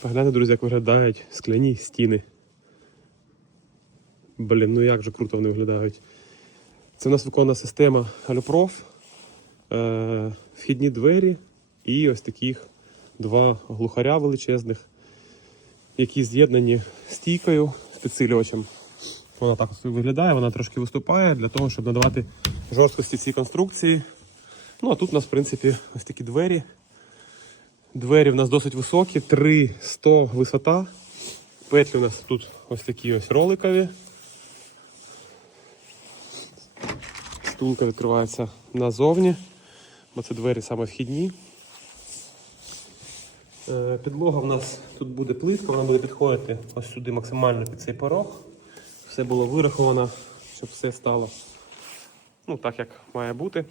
Погляньте, друзі, як виглядають скляні стіни. Блін, ну як же круто вони виглядають. Це у нас виконана система Альопроф, е, вхідні двері і ось таких два глухаря величезних, які з'єднані стійкою з підсилювачем. Вона так виглядає, вона трошки виступає для того, щоб надавати жорсткості цій конструкції. Ну а тут у нас, в принципі, ось такі двері. Двері в нас досить високі, 300 висота. Петлі у нас тут ось такі ось роликові. Стулка відкривається назовні, бо це двері саме вхідні. Е, Підлога в нас тут буде плитка, вона буде підходити ось сюди максимально під цей порог. Все було вираховано, щоб все стало ну, так, як має бути.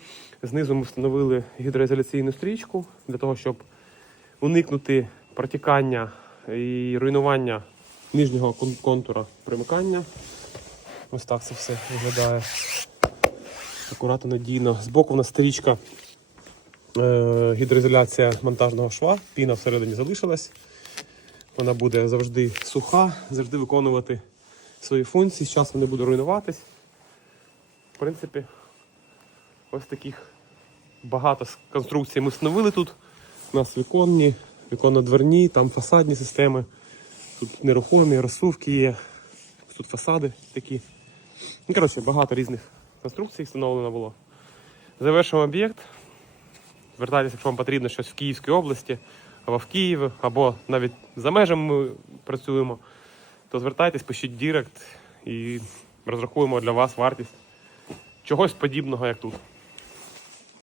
Знизу ми встановили гідроізоляційну стрічку для того, щоб уникнути протікання і руйнування нижнього контура примикання. Ось так це все виглядає. Акуратно надійно. Збоку в нас стрічка е, гідроізоляція монтажного шва. Піна всередині залишилась. Вона буде завжди суха, завжди виконувати свої функції, з часом не буде руйнуватись. В принципі, ось таких багато конструкцій ми встановили тут. У нас віконні, віконно-дверні, там фасадні системи. Тут нерухомі, розсувки є. Тут фасади такі. Ну, коротше, багато різних конструкцій встановлено було. Завершимо об'єкт. Звертайтеся, якщо вам потрібно щось в Київській області, або в Києві, або навіть за межами ми працюємо, то звертайтесь, пишіть Дірект і розрахуємо для вас вартість чогось подібного, як тут.